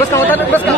बस का होता बस का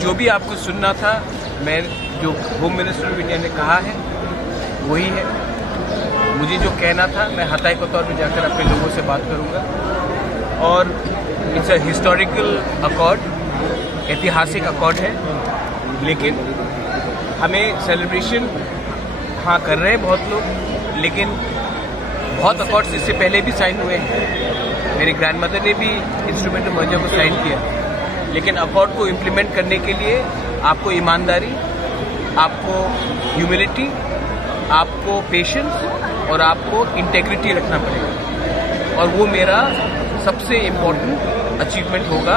जो भी आपको सुनना था, मैं जो होम मिनिस्टर ऑफ इंडिया ने कहा है वही है। मुझे जो कहना था मैं हताई के तौर पे जाकर अपने लोगों से बात करूंगा। और इट्स अ हिस्टोरिकल अकॉर्ड, ऐतिहासिक अकॉर्ड है, लेकिन हमें सेलिब्रेशन हाँ कर रहे हैं बहुत लोग, लेकिन बहुत अकॉर्ड्स इससे पहले भी साइन हुए हैं। मेरी ग्रैंडमदर ने भी इंस्ट्रूमेंट ऑफ मर्जर को साइन किया, लेकिन अकॉर्ड को इम्प्लीमेंट करने के लिए आपको ईमानदारी, आपको ह्यूमिलिटी, आपको पेशेंस और आपको इंटेग्रिटी रखना पड़ेगा। और वो मेरा सबसे इम्पोर्टेंट अचीवमेंट होगा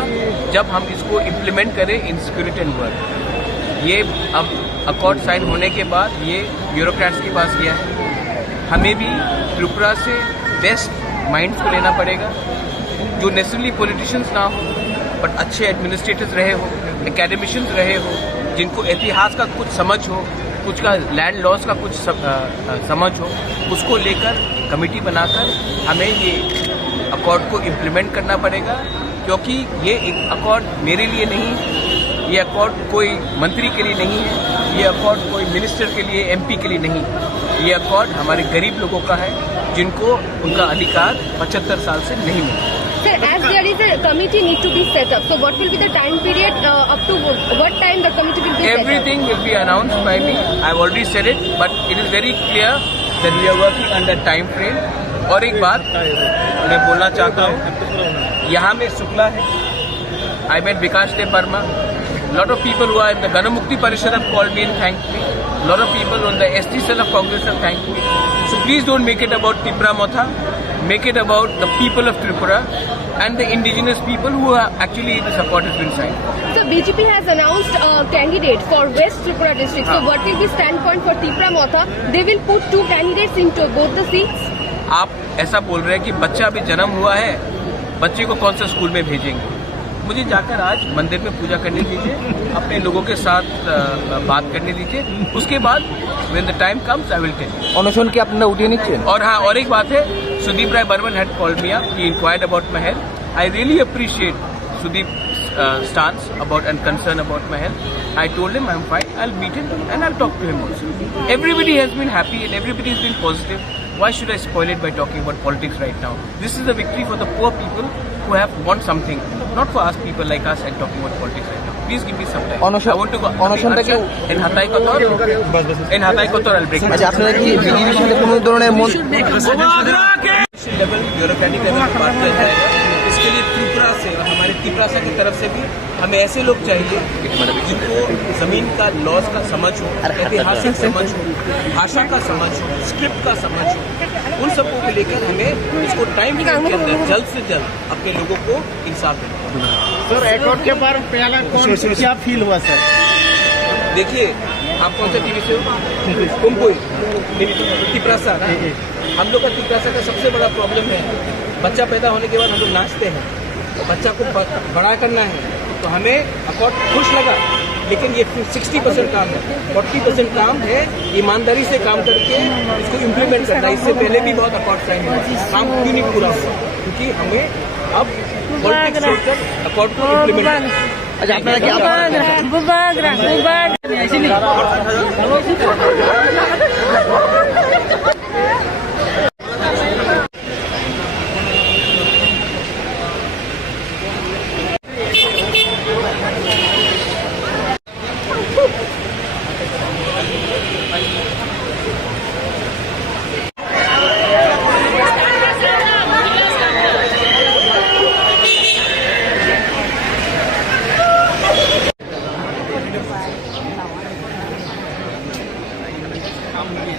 जब हम इसको इम्प्लीमेंट करें इन स्पिरिट एंड वर्ड। ये अब अकॉर्ड साइन होने के बाद ये ब्यूरोक्रेट्स के पास गया है। हमें भी त्रिपुरा से बेस्ट माइंड्स को लेना पड़ेगा, जो नेचुरली पॉलिटिशियंस ना हो बट अच्छे एडमिनिस्ट्रेटर्स रहे हो, एकेडमिशियंस रहे हो, जिनको इतिहास का कुछ समझ हो, कुछ का लैंड लॉस का कुछ समझ हो, उसको लेकर कमेटी बनाकर हमें ये अकॉर्ड को इम्प्लीमेंट करना पड़ेगा। क्योंकि ये एक अकॉर्ड मेरे लिए नहीं, ये अकॉर्ड कोई मंत्री के लिए नहीं है, ये अकॉर्ड कोई मिनिस्टर के लिए, एमपी के लिए नहीं, ये अकॉर्ड हमारे गरीब लोगों का है, जिनको उनका अधिकार 75 साल से नहीं मिला। Sir, as there is a committee need to be set up, so what will be the time period up to what time the committee will be set up? Everything will be announced by me. I've already said it, but it is very clear that we are working under time frame. और एक बात मैं बोलना चाहता हूँ, यहाँ में शुक्ला है, I met Vikas De Parma. Lot of people who are in the Ganamukti Parishad have called me and thanked me. Lot of people on the ST cell of Congress have thanked me. So please don't make it about Tipra Motha. Make it about the people of Tripura and the indigenous people who are actually the support has been signed. So BJP has announced a candidate for West Tripura district. So what will be standpoint for Tipra Motha? They will put two candidates into both the seats. आप ऐसा बोल रहे हैं कि बच्चा अभी जन्म हुआ है, बच्चे को कौन सा स्कूल में भेजेंगे? मुझे जाकर आज मंदिर में पूजा करने दीजिए, अपने लोगों के साथ बात करने दीजिए, उसके बाद when the time comes I will tell you. অনশন কি আপনারা উঠিয়ে নিচ্ছেন? और हाँ, और एक बात है, Sudeep Rai Burman had called me up. He inquired about my health. I really appreciate Sudeep's stance about and concern about my health. I told him I'm fine. I'll meet him and I'll talk to him also. Everybody has been happy and everybody has been positive. Why should I spoil it by talking about politics right now? This is a victory for the poor people who have want something, not for us people like us and talking about politics right now. Please give me some time. I want to go. In Hatay Kotor, I'll break. আচ্ছা, আপনারা কি বিজেপির সাথে কোনো ধরনের level bureaucratic level पर बात किया जाएगा। इसके लिए त्रिपुरा से और हमारे त्रिपुरा की तरफ से भी हमें ऐसे लोग चाहिए जिनको जमीन का लॉस का समझ हो, ऐतिहासिक समझ हो, भाषा का समझ हो, स्क्रिप्ट का समझ हो, उन सबको को लेकर हमें इसको टाइम के अंदर जल्द से जल्द अपने लोगों को इंसाफ देना। सर, एयरपोर्ट के बारे में पहला कौन क्या फील हुआ सर? देखिए, आप कौन सा टीवी से हो? कुंभकोई तिपरासा ना, हम लोग का तिपरासा का सबसे बड़ा प्रॉब्लम है, बच्चा पैदा होने के बाद हम लोग नाचते हैं, बच्चा को बड़ा करना है, तो हमें अकॉर्ड खुश लगा, लेकिन ये 60% काम है, 40% काम है ईमानदारी से काम करके इसको इम्प्लीमेंट करना। इससे पहले भी बहुत अकॉर्ड साइन हुआ, काम क्यों नहीं पूरा हुआ? क्योंकि हमें अब पॉलिटिक्स छोड़कर अकॉर्ड को इम्प्लीमेंट करना। अच्छा, আপনারা কি उनकी